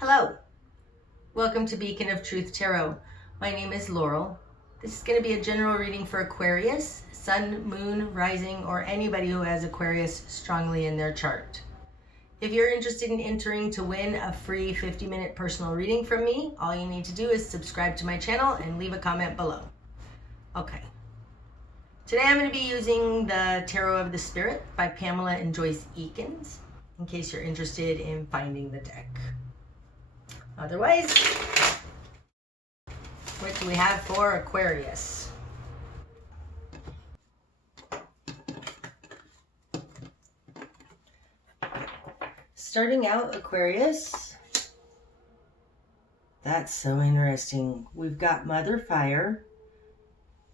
Hello, welcome to Beacon of Truth Tarot. My name is Laurel. This is going to be a general reading for Aquarius, Sun, Moon, Rising, or anybody who has Aquarius strongly in their chart. If you're interested in entering to win a free 50-minute personal reading from me, all you need to do is subscribe to my channel and leave a comment below. Okay. Today I'm going to be using the Tarot of the Spirit by Pamela and Joyce Eakins, in case you're interested in finding the deck. Otherwise, what do we have for Aquarius? Starting out, Aquarius, that's so interesting. We've got Mother Fire.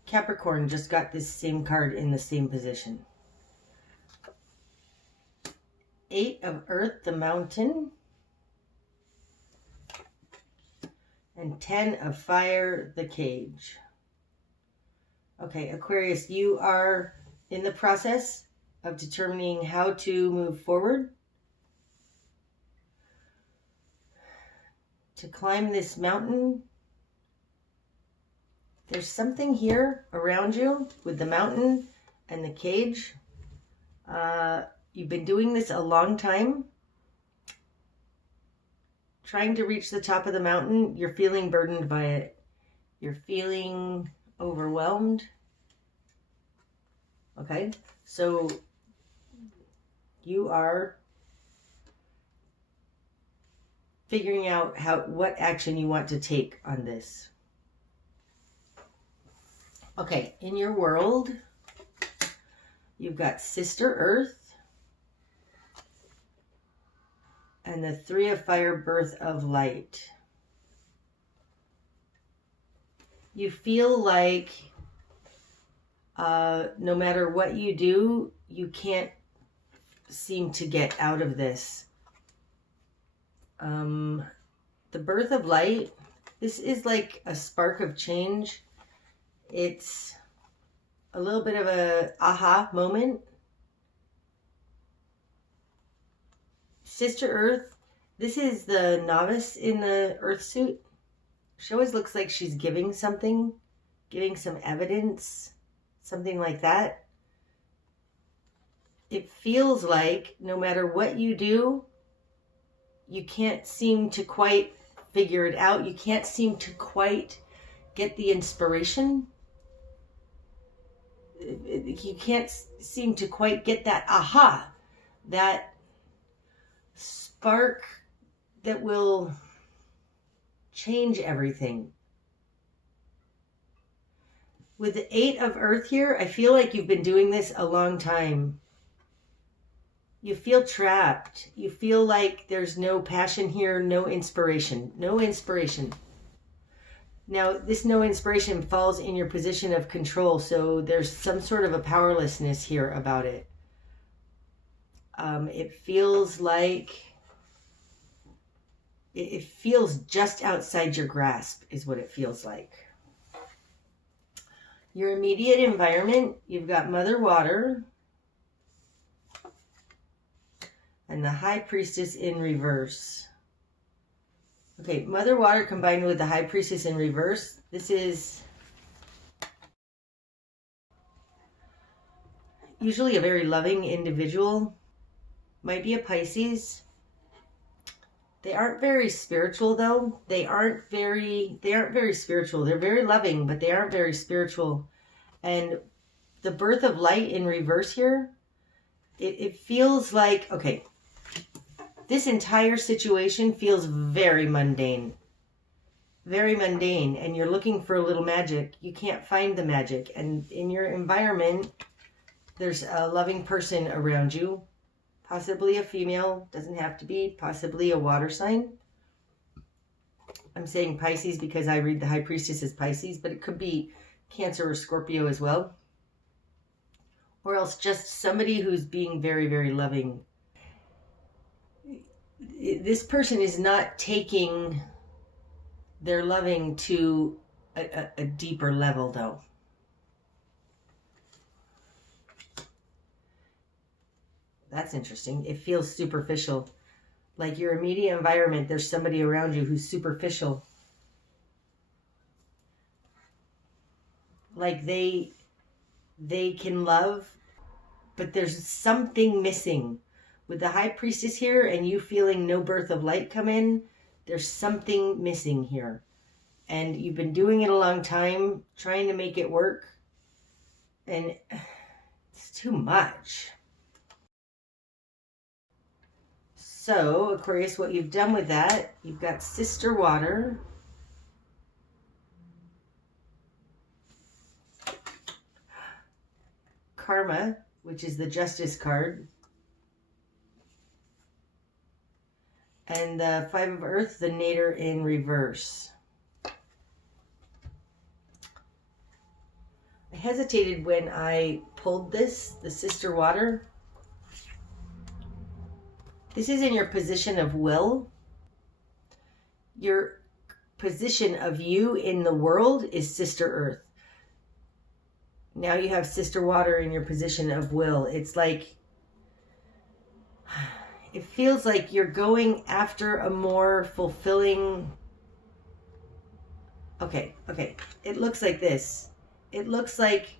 Capricorn just got this same card in the same position. 8 of Earth, the Mountain. And 10 of Fire, the Cage. Okay, Aquarius, you are in the process of determining how to move forward. To climb this mountain. There's something here around you with the mountain and the cage. You've been doing this a long time. Trying to reach the top of the mountain, you're feeling burdened by it. You're feeling overwhelmed. Okay, so you are figuring out what action you want to take on this. Okay, in your world, you've got Sister Earth and the 3 of Fire, Birth of Light. You feel like no matter what you do, you can't seem to get out of this. The Birth of Light, this is like a spark of change. It's a little bit of a aha moment. Sister Earth, this is the novice in the Earth suit. She always looks like she's giving something, giving some evidence, something like that. It feels like no matter what you do, you can't seem to quite figure it out. You can't seem to quite get the inspiration. You can't seem to quite get that aha, that spark that will change everything. With the 8 of Earth here, I feel like you've been doing this a long time. You feel trapped. You feel like there's no passion here, no inspiration. No inspiration. Now, this no inspiration falls in your position of control, so there's some sort of a powerlessness here about it. It feels like it feels just outside your grasp is what it feels like. Your immediate environment, you've got Mother Water and the High Priestess in reverse. Okay, Mother Water combined with the High Priestess in reverse. This is usually a very loving individual. Might be a Pisces. They aren't very spiritual though. They aren't very spiritual. They're very loving, but they aren't very spiritual. And the Birth of Light in reverse here, it feels like, okay, this entire situation feels very mundane. Very mundane. And you're looking for a little magic. You can't find the magic. And in your environment, there's a loving person around you. Possibly a female, doesn't have to be, possibly a water sign. I'm saying Pisces because I read the High Priestess as Pisces, but it could be Cancer or Scorpio as well. Or else just somebody who's being very, very loving. This person is not taking their loving to a deeper level though. That's interesting. It feels superficial. Like your immediate environment, there's somebody around you who's superficial. Like they can love, but there's something missing. With the High Priestess here and you feeling no birth of light come in, there's something missing here. And you've been doing it a long time, trying to make it work. And it's too much. So, Aquarius, what you've done with that, you've got Sister Water. Karma, which is the Justice card. And the Five of Earth, the Nadir in reverse. I hesitated when I pulled this, the Sister Water. This is in your position of will. Your position of you in the world is Sister Earth. Now you have Sister Water in your position of will. It's like, it feels like you're going after a more fulfilling... Okay. It looks like this. It looks like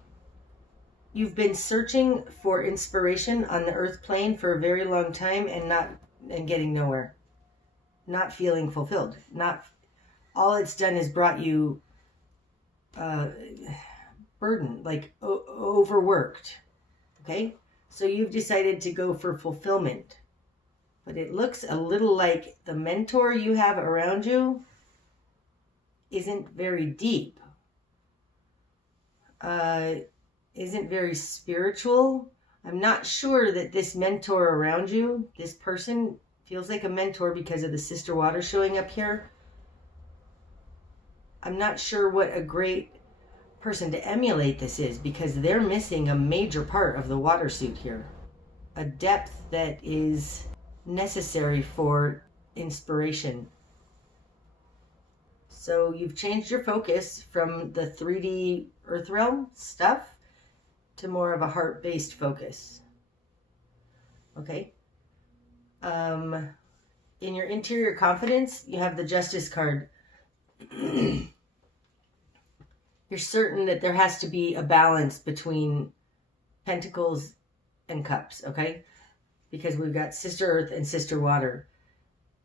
you've been searching for inspiration on the earth plane for a very long time and getting nowhere. Not feeling fulfilled. All it's done is brought you burden, like overworked. Okay? So you've decided to go for fulfillment. But it looks a little like the mentor you have around you isn't very deep. Isn't very spiritual. I'm not sure that this mentor around you, this person, feels like a mentor because of the Sister Water showing up here. I'm not sure what a great person to emulate this is, because they're missing a major part of the water suit here. A depth that is necessary for inspiration. So you've changed your focus from the 3D earth realm stuff to more of a heart-based focus. Okay. In your interior confidence, you have the Justice card. You're certain that there has to be a balance between Pentacles and Cups, okay? Because we've got Sister Earth and Sister Water.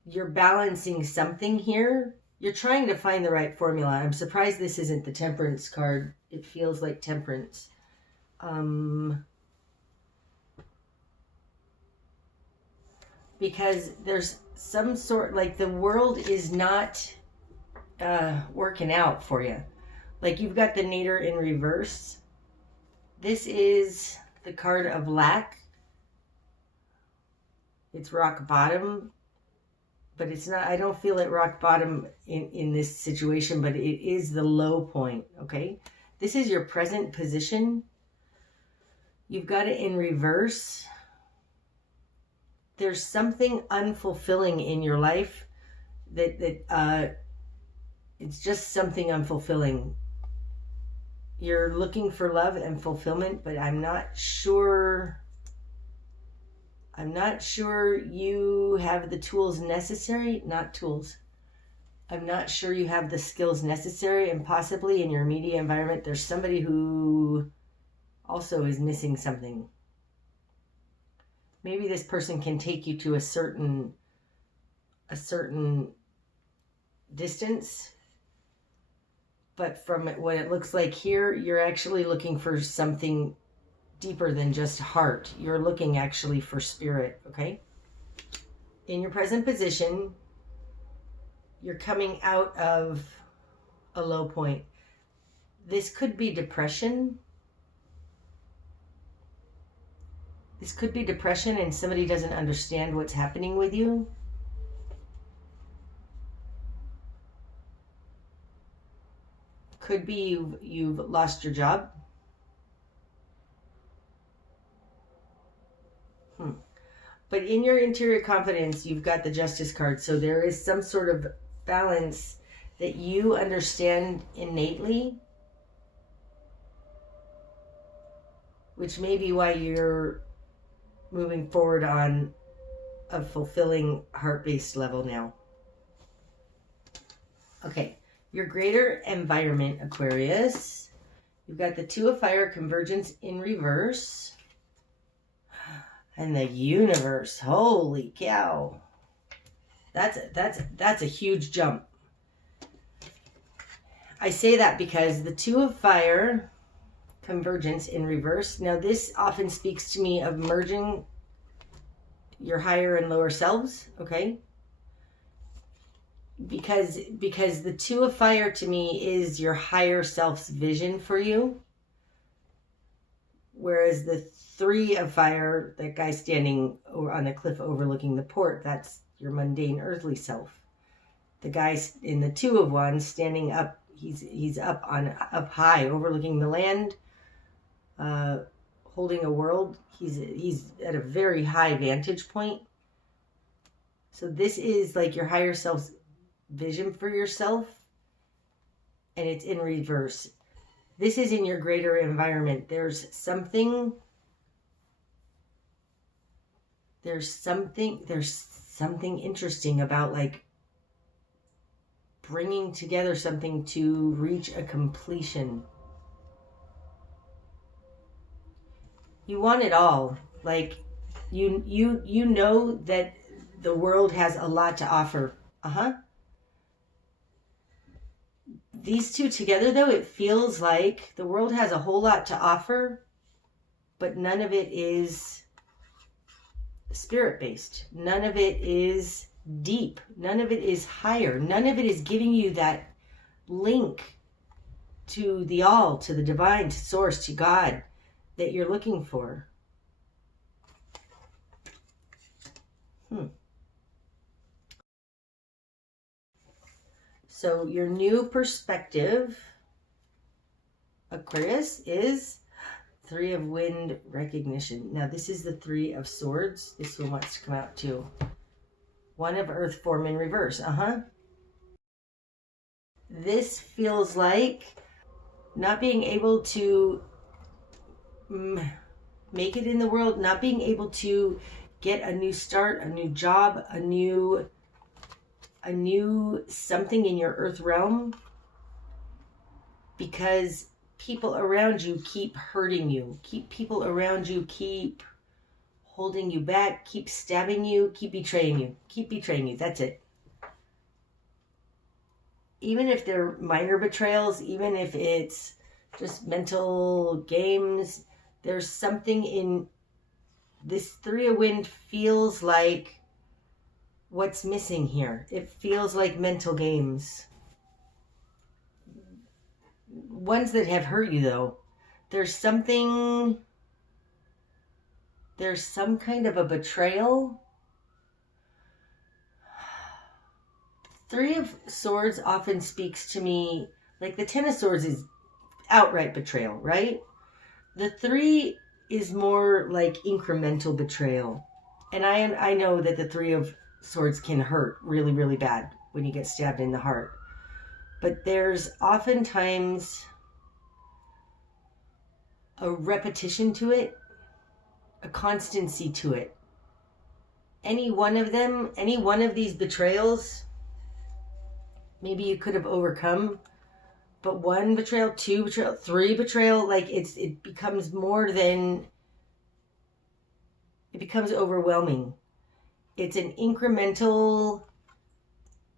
You're balancing something here. You're trying to find the right formula. I'm surprised this isn't the Temperance card. It feels like Temperance. Because there's some sort, like the world is not working out for you. Like you've got the Nadir in reverse. This is the card of lack. It's rock bottom, but it's not, I don't feel it rock bottom in this situation, but it is the low point, okay? This is your present position. You've got it in reverse. There's something unfulfilling in your life that it's just something unfulfilling. You're looking for love and fulfillment, but I'm not sure you have the tools necessary, not tools. I'm not sure you have the skills necessary, and possibly in your immediate environment, there's somebody who also is missing something. Maybe this person can take you to a certain distance, but from what it looks like here, you're actually looking for something deeper than just heart. You're looking actually for spirit, okay? In your present position, you're coming out of a low point. This could be depression. This could be depression and somebody doesn't understand what's happening with you. Could be you've lost your job. But in your interior confidence, you've got the Justice card. So there is some sort of balance that you understand innately, which may be why you're moving forward on of fulfilling heart-based level now. Okay, your greater environment, Aquarius. You've got the Two of Fire, convergence in reverse. And the universe. Holy cow. That's a huge jump. I say that because the Two of Fire, convergence in reverse. Now this often speaks to me of merging your higher and lower selves, okay? Because the Two of Fire to me is your higher self's vision for you. Whereas the Three of Fire, that guy standing on the cliff overlooking the port, that's your mundane earthly self. The guy in the Two of Wands standing up, he's up high overlooking the land, holding a world. He's at a very high vantage point. So this is like your higher self's vision for yourself, and it's in reverse. This is in your greater environment. There's something interesting about like bringing together something to reach a completion. You want it all. Like you know that the world has a lot to offer. These two together, though, it feels like the world has a whole lot to offer, but none of it is spirit-based. None of it is deep. None of it is higher. None of it is giving you that link to the all, to the divine, to source, to God that you're looking for. So your new perspective, Aquarius, is Three of Wind, recognition. Now this is the Three of Swords. This one wants to come out too. One of Earth, form in reverse. This feels like not being able to make it in the world, not being able to get a new start, a new job, a new something in your earth realm, because people around you keep hurting you. People around you keep holding you back, keep stabbing you, keep betraying you. That's it. Even if they're minor betrayals, even if it's just mental games, there's something in this Three of Wind feels like what's missing here. It feels like mental games. Ones that have hurt you, though. There's some kind of a betrayal. Three of Swords often speaks to me, like the Ten of Swords is outright betrayal, right? The Three is more like incremental betrayal. And I know that the Three of Swords can hurt really, really bad when you get stabbed in the heart. But there's oftentimes a repetition to it, a constancy to it. Any one of these betrayals, maybe you could have overcome, but one betrayal, two betrayal, three betrayal, like it becomes more than, it becomes overwhelming. It's an incremental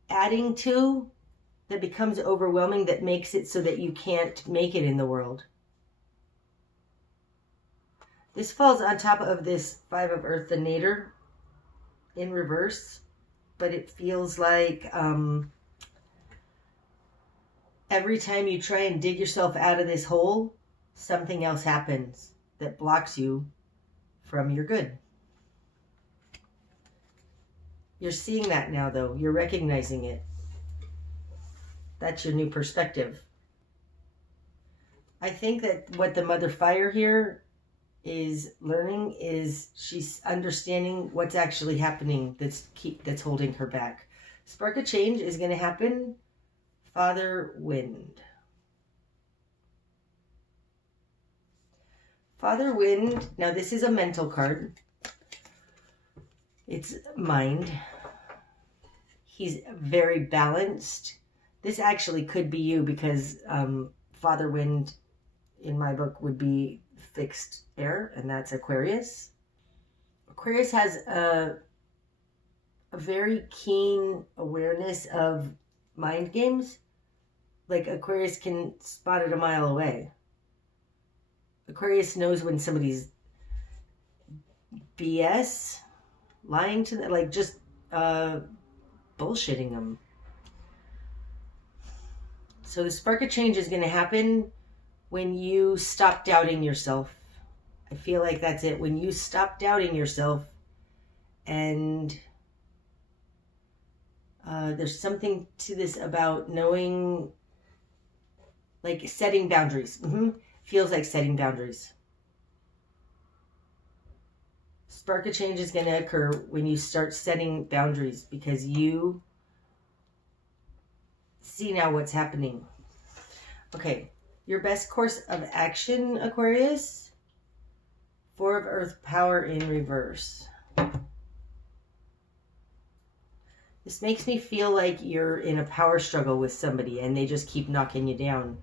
adding to that becomes overwhelming, that makes it so that you can't make it in the world. This falls on top of this Five of Earth, the Nader, in reverse, but it feels like every time you try and dig yourself out of this hole, something else happens that blocks you from your good. You're seeing that now, though. You're recognizing it. That's your new perspective. I think that what the Mother Fire here is learning is she's understanding what's actually happening that's holding her back. Spark of change is going to happen. Father Wind. Father Wind. Now this is a mental card. It's mind. He's very balanced. This actually could be you because Father Wind in my book would be fixed air, and that's Aquarius. Aquarius has a very keen awareness of mind games. Like Aquarius can spot it a mile away. Aquarius knows when somebody's BS, lying to them, like just bullshitting them. So the spark of change is going to happen when you stop doubting yourself. I feel like that's it. When you stop doubting yourself, and there's something to this about knowing, like setting boundaries. Feels like setting boundaries. Spark of change is going to occur when you start setting boundaries because you see now what's happening. Okay, your best course of action, Aquarius. 4 of Earth, power in reverse. This makes me feel like you're in a power struggle with somebody and they just keep knocking you down.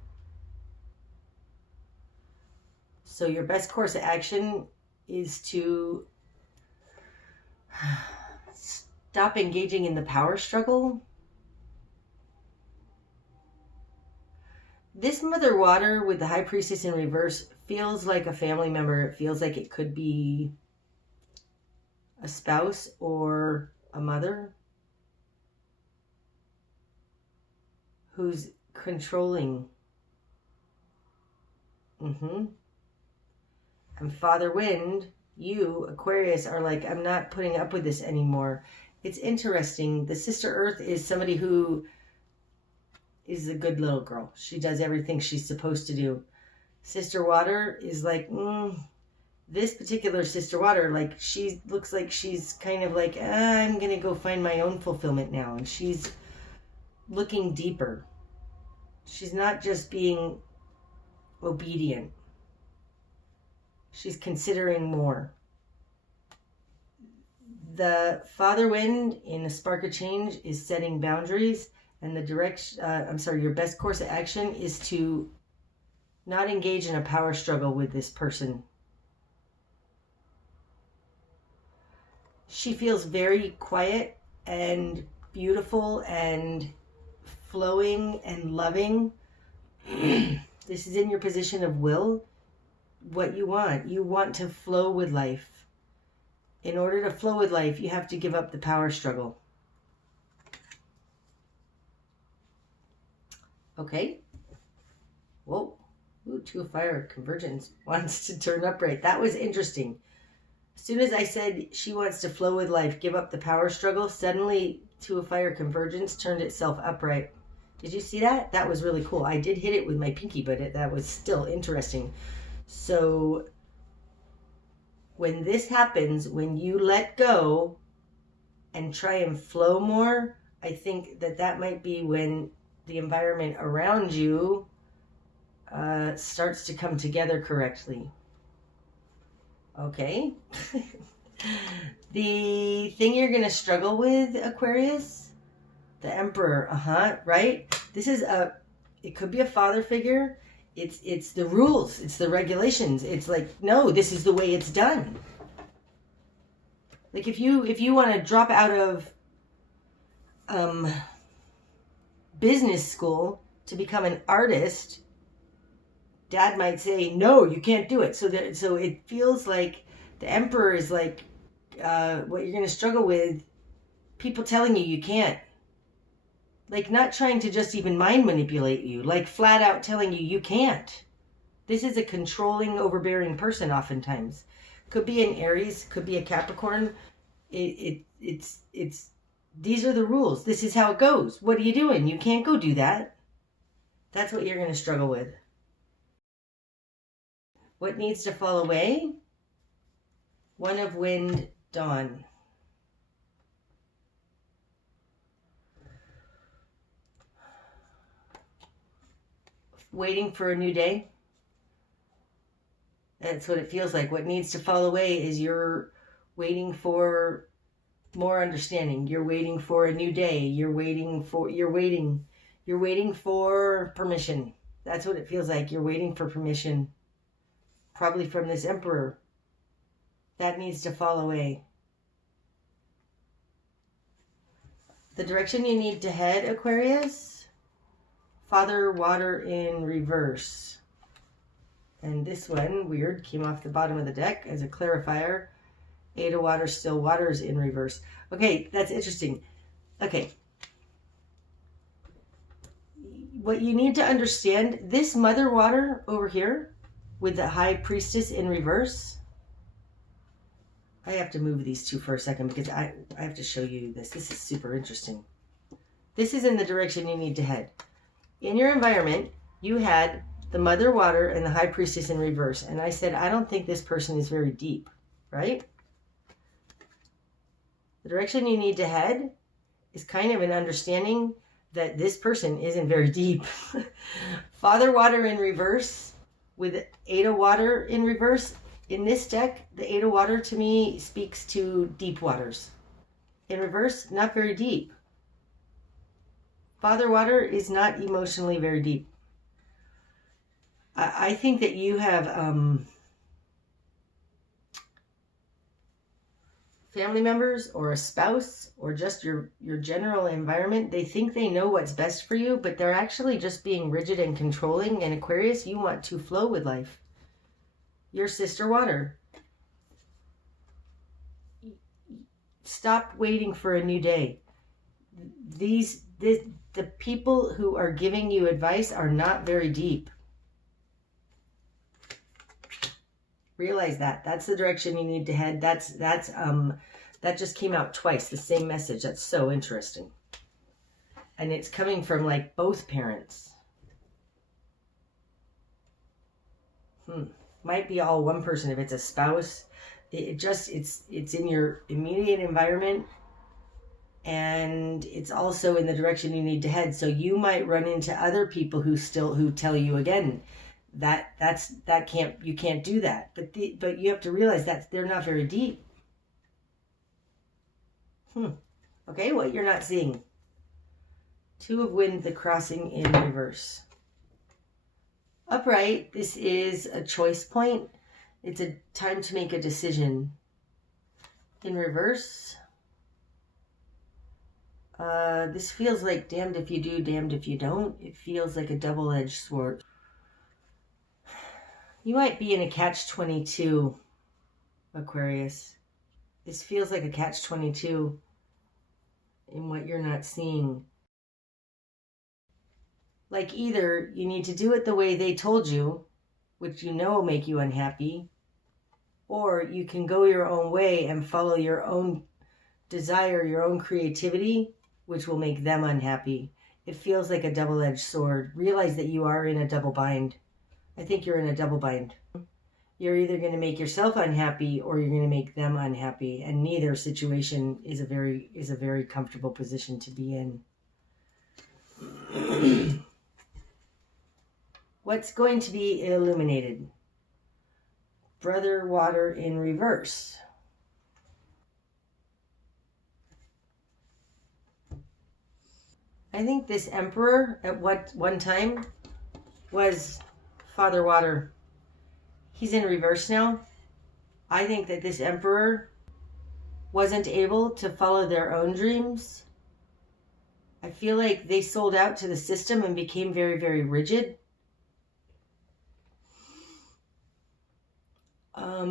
So your best course of action is to stop engaging in the power struggle. This Mother Water with the High Priestess in reverse feels like a family member. It feels like it could be a spouse or a mother who's controlling. And Father Wind, you, Aquarius, are like, I'm not putting up with this anymore. It's interesting. The Sister Earth is somebody who is a good little girl. She does everything she's supposed to do. Sister Water is like, this particular Sister Water, like she looks like she's kind of like, I'm going to go find my own fulfillment now. And she's looking deeper. She's not just being obedient. She's considering more. The Father Wind in a Spark of Change is setting boundaries, and the direction, your best course of action is to not engage in a power struggle with this person. She feels very quiet and beautiful and flowing and loving. This is in your position of will. What you want to flow with life. In order to flow with life, you have to give up the power struggle. Okay. Whoa. Ooh, 2 of Fire, convergence wants to turn upright. That was interesting. As soon as I said she wants to flow with life, give up the power struggle, suddenly 2 of Fire, convergence turned itself upright. Did you see that? That was really cool. I did hit it with my pinky, but that was still interesting. So when this happens, when you let go and try and flow more, I think that might be when the environment around you starts to come together correctly. Okay. The thing you're going to struggle with, Aquarius, the Emperor, right? It could be a father figure. It's the rules. It's the regulations. It's like, no, this is the way it's done. Like if you want to drop out of business school to become an artist, Dad might say, no, you can't do it. So it feels like the Emperor is like what you're going to struggle with, people telling you can't. Like not trying to just even mind manipulate you, like flat out telling you can't. This is a controlling, overbearing person oftentimes. Could be an Aries, could be a Capricorn. It's these are the rules. This is how it goes. What are you doing? You can't go do that. That's what you're going to struggle with. What needs to fall away? 1 of Wind, Dawn. Waiting for a new day. That's what it feels like. What needs to fall away is you're waiting for more understanding. You're waiting for a new day. You're waiting for permission. That's what it feels like. You're waiting for permission. Probably from this Emperor. That needs to fall away. The direction you need to head, Aquarius. Father Water in reverse. And this one, weird, came off the bottom of the deck as a clarifier. Eight of Water, still waters in reverse. Okay, that's interesting. Okay. What you need to understand, this Mother Water over here with the High Priestess in reverse. I have to move these two for a second because I have to show you this. This is super interesting. This is in the direction you need to head. In your environment, you had the Mother Water and the High Priestess in reverse. And I said, I don't think this person is very deep, right? The direction you need to head is kind of an understanding that this person isn't very deep. Father Water in reverse with Eight of Water in reverse. In this deck, the Eight of Water to me speaks to deep waters. In reverse, not very deep. Father Water is not emotionally very deep. I think that you have family members or a spouse or just your general environment. They think they know what's best for you, but they're actually just being rigid and controlling. And Aquarius, you want to flow with life. Your sister Water. Stop waiting for a new day. The people who are giving you advice are not very deep. Realize that. That's the direction you need to head. That just came out twice, the same message. That's so interesting. And it's coming from like both parents. Might be all one person if it's a spouse. It's in your immediate environment, and it's also in the direction you need to head. So you might run into other people who tell you again you can't do that. But you have to realize that they're not very deep. Okay, what you're not seeing. Two of Wands, the crossing in reverse. Upright, this is a choice point. It's a time to make a decision. In reverse, this feels like damned if you do, damned if you don't. It feels like a double-edged sword. You might be in a catch-22, Aquarius. This feels like a catch-22 in what you're not seeing. Like either you need to do it the way they told you, which you know will make you unhappy, or you can go your own way and follow your own desire, your own creativity, which will make them unhappy. It feels like a double-edged sword. Realize that you are in a double bind. I think you're in a double bind. You're either going to make yourself unhappy or you're going to make them unhappy, and neither situation is a very comfortable position to be in. What's going to be illuminated? Brother Water in reverse. I think this Emperor at one time was Father Water. He's in reverse now. I think that this Emperor wasn't able to follow their own dreams. I feel like they sold out to the system and became very, very rigid.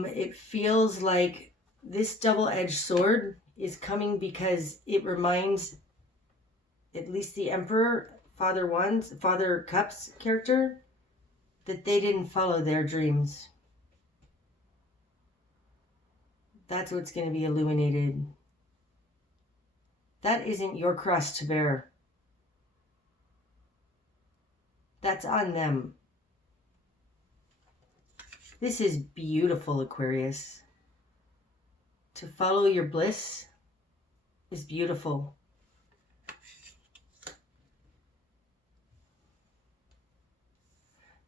It feels like this double-edged sword is coming because it reminds at least the Emperor, Father Cups character, that they didn't follow their dreams. That's what's going to be illuminated. That isn't your cross to bear. That's on them. This is beautiful, Aquarius. To follow your bliss is beautiful.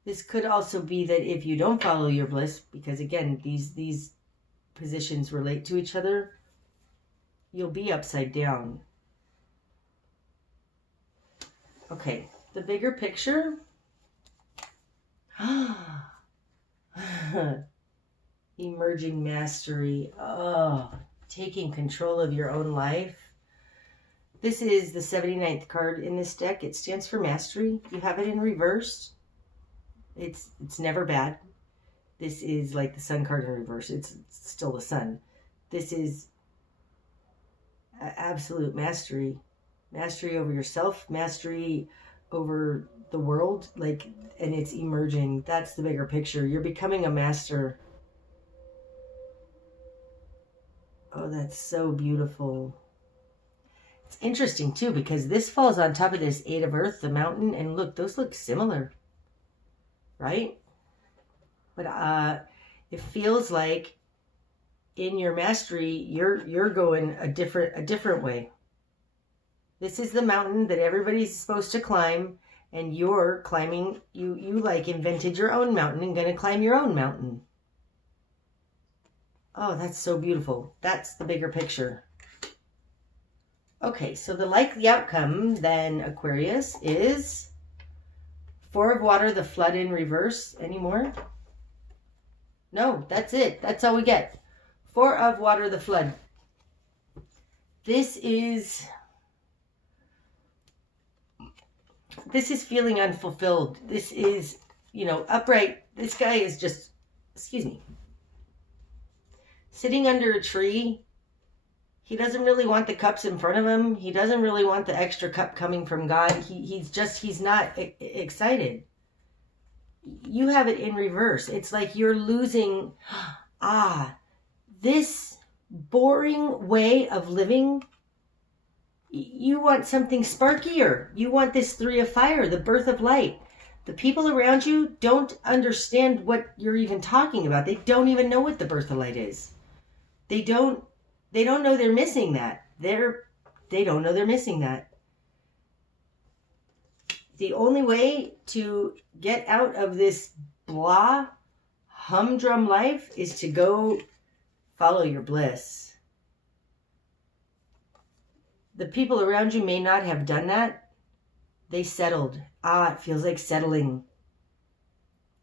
This could also be that if you don't follow your bliss, because again, these positions relate to each other, you'll be upside down. Okay, the bigger picture. Emerging mastery. Oh, taking control of your own life. This is the 79th card in this deck. It stands for mastery. You have it in reverse. It's never bad. This is like the sun card in reverse. It's still the sun. This is absolute mastery. Mastery over yourself, mastery over the world, like, and it's emerging. That's the bigger picture. You're becoming a master. Oh, that's so beautiful. It's interesting too, because this falls on top of this 8 of Earth, the mountain, and look, those look similar, right? But it feels like in your mastery, you're going a different way. This is the mountain that everybody's supposed to climb, and you're climbing. You like invented your own mountain and gonna climb your own mountain. Oh, that's so beautiful. That's the bigger picture. Okay, so the likely outcome then, Aquarius, is 4 of water, the flood in reverse. Any more? No, that's it. That's all we get. 4 of water, the flood. This is feeling unfulfilled. This is, upright. This guy is just, excuse me, sitting under a tree. He doesn't really want the cups in front of him. He doesn't really want the extra cup coming from God. He's not excited. You have it in reverse. It's like you're losing, this boring way of living. You want something sparkier. You want this 3 of fire, the birth of light. The people around you don't understand what you're even talking about. They don't even know what the birth of light is. They don't know they're missing that. They don't know they're missing that. The only way to get out of this blah, humdrum life is to go follow your bliss. The people around you may not have done that. They settled. It feels like settling.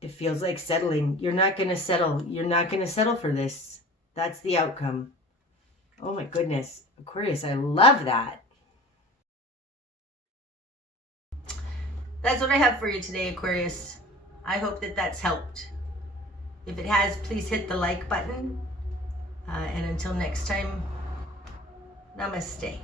It feels like settling. You're not going to settle. You're not going to settle for this. That's the outcome. Oh my goodness. Aquarius, I love that. That's what I have for you today, Aquarius. I hope that that's helped. If it has, please hit the like button. And until next time, namaste.